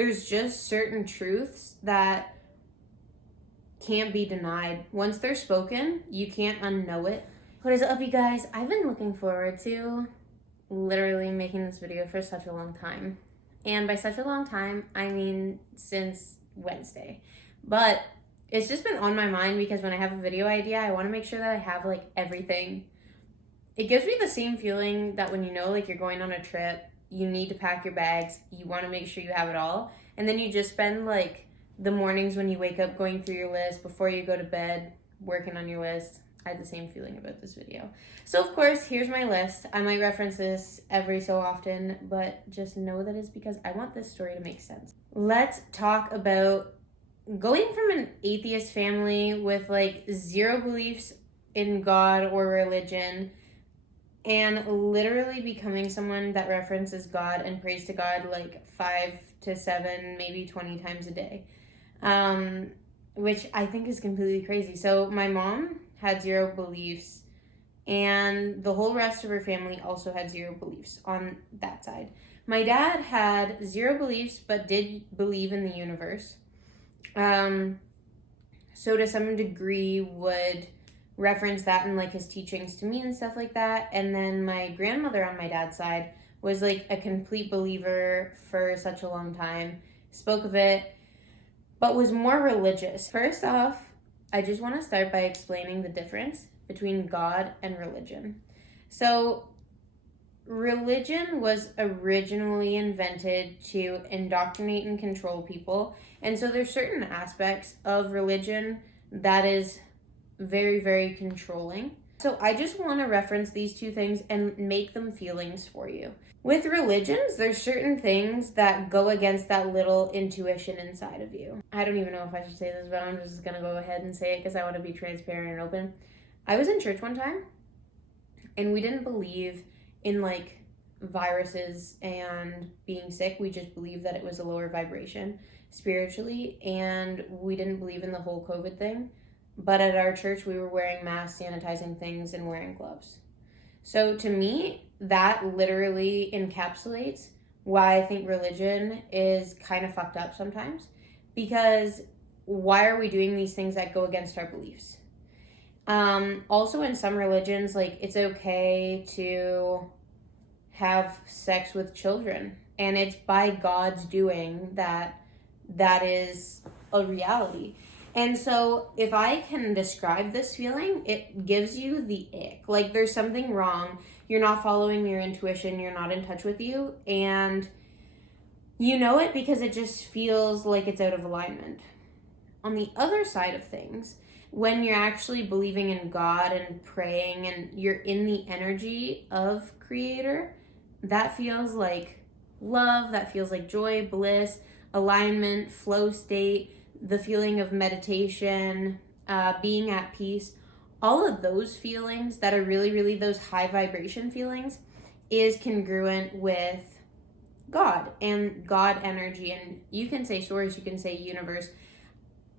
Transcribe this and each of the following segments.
there's just certain truths that can't be denied. Once they're spoken, you can't unknow it. What is up, you guys? I've been looking forward to literally making this video for such a long time. And by such a long time, I mean since Wednesday. But it's just been on my mind because when I have a video idea, I want to make sure that I have like everything. It gives me the same feeling that when you know like you're going on a trip, you need to pack your bags, you want to make sure you have it all, and then you just spend like the mornings when you wake up going through your list before you go to bed, working on your list. I had the same feeling about this video. So of course, here's my list. I might reference this every so often, but just know that it's because I want this story to make sense. Let's talk about going from an atheist family with like zero beliefs in God or religion and literally becoming someone that references God and prays to God like 5 to 7, maybe 20 times a day, which I think is completely crazy. So my mom had zero beliefs, and the whole rest of her family also had zero beliefs on that side. My dad had zero beliefs, but did believe in the universe. So to some degree would reference that in like his teachings to me and stuff like that. And then my grandmother on my dad's side was like a complete believer for such a long time, spoke of it, but was more religious. First off, I just want to start by explaining the difference between God and religion. So religion was originally invented to indoctrinate and control people. And so there's certain aspects of religion that is very, very controlling. So I just want to reference these two things and make them feelings for you. With religions, there's certain things that go against that little intuition inside of you. I don't even know if I should say this, but I'm just going to go ahead and say it because I want to be transparent and open. I was in church one time and we didn't believe in like viruses and being sick. We just believed that it was a lower vibration spiritually, and we didn't believe in the whole COVID thing. But at our church, we were wearing masks, sanitizing things, and wearing gloves. So to me, that literally encapsulates why I think religion is kind of fucked up sometimes. Because why are we doing these things that go against our beliefs? Also, in some religions, like it's okay to have sex with children. And it's by God's doing that is a reality. And so if I can describe this feeling, it gives you the ick. Like there's something wrong. You're not following your intuition. You're not in touch with you. And you know it because it just feels like it's out of alignment. On the other side of things, when you're actually believing in God and praying and you're in the energy of Creator, that feels like love. That feels like joy, bliss, alignment, flow state, the feeling of meditation, being at peace. All of those feelings that are really, really those high vibration feelings is congruent with God and God energy. And you can say source, you can say universe.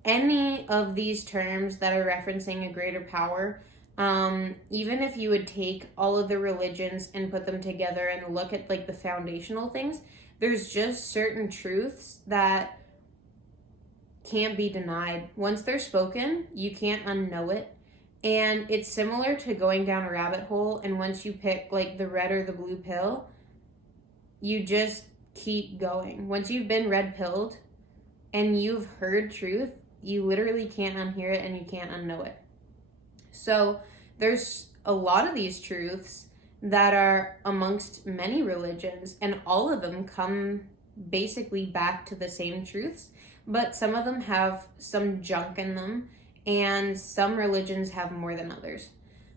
Any of these terms that are referencing a greater power, even if you would take all of the religions and put them together and look at like the foundational things, there's just certain truths that can't be denied. Once they're spoken, you can't unknow it. And it's similar to going down a rabbit hole, and once you pick like the red or the blue pill, you just keep going. Once you've been red pilled and you've heard truth, you literally can't unhear it and you can't unknow it. So there's a lot of these truths that are amongst many religions, and all of them come basically back to the same truths, but some of them have some junk in them, and some religions have more than others.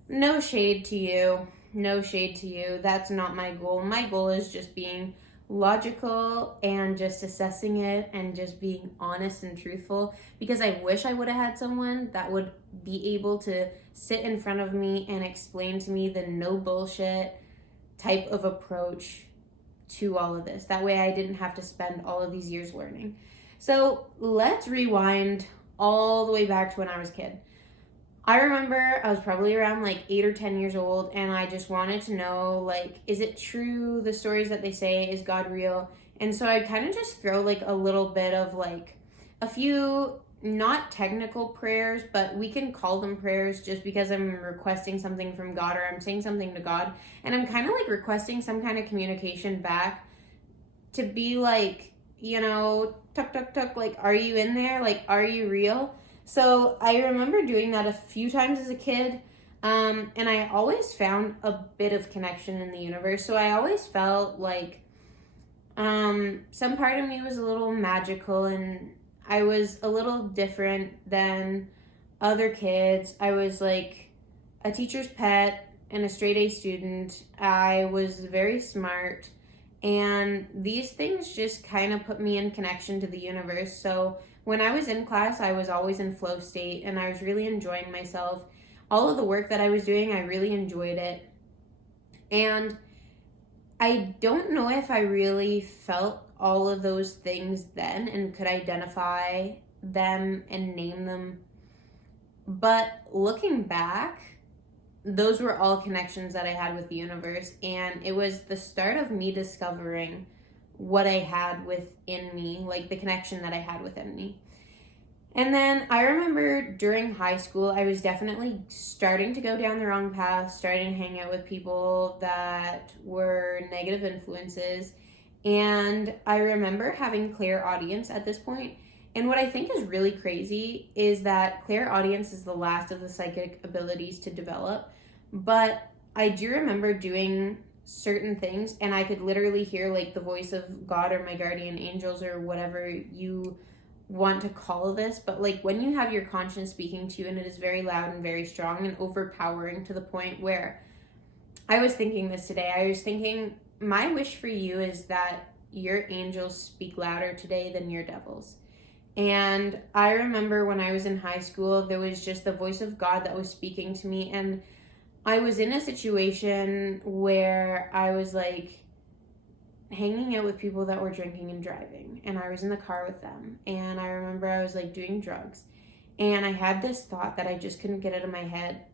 No shade to you. No shade to you. That's not my goal. My goal is just being logical and just assessing it and just being honest and truthful, because I wish I would have had someone that would be able to sit in front of me and explain to me the no bullshit type of approach to all of this. That way I didn't have to spend all of these years learning. So let's rewind all the way back to when I was a kid. I remember I was probably around like 8 or 10 years old, and I just wanted to know, like, is it true, the stories that they say? Is God real? And so I kind of just throw like a little bit of like a few not technical prayers, but we can call them prayers just because I'm requesting something from God or I'm saying something to God. And I'm kind of like requesting some kind of communication back to be like, tuck, tuck, tuck, like, are you in there? Like, are you real? So I remember doing that a few times as a kid. And I always found a bit of connection in the universe. So I always felt like some part of me was a little magical and I was a little different than other kids. I was like a teacher's pet and a straight A student. I was very smart. And these things just kind of put me in connection to the universe. So when I was in class, I was always in flow state and I was really enjoying myself. All of the work that I was doing, I really enjoyed it. And I don't know if I really felt all of those things then and could identify them and name them. But looking back, those were all connections that I had with the universe. And it was the start of me discovering what I had within me, like the connection that I had within me. And then I remember during high school, I was definitely starting to go down the wrong path, starting to hang out with people that were negative influences. And I remember having clairaudience at this point. And what I think is really crazy is that clairaudience is the last of the psychic abilities to develop. But I do remember doing certain things and I could literally hear like the voice of God or my guardian angels or whatever you want to call this, but like when you have your conscience speaking to you and it is very loud and very strong and overpowering to the point where I was thinking this today. I was thinking my wish for you is that your angels speak louder today than your devils. And I remember when I was in high school, there was just the voice of God that was speaking to me, and I was in a situation where I was like hanging out with people that were drinking and driving, and I was in the car with them, and I remember I was like doing drugs, and I had this thought that I just couldn't get out of my head,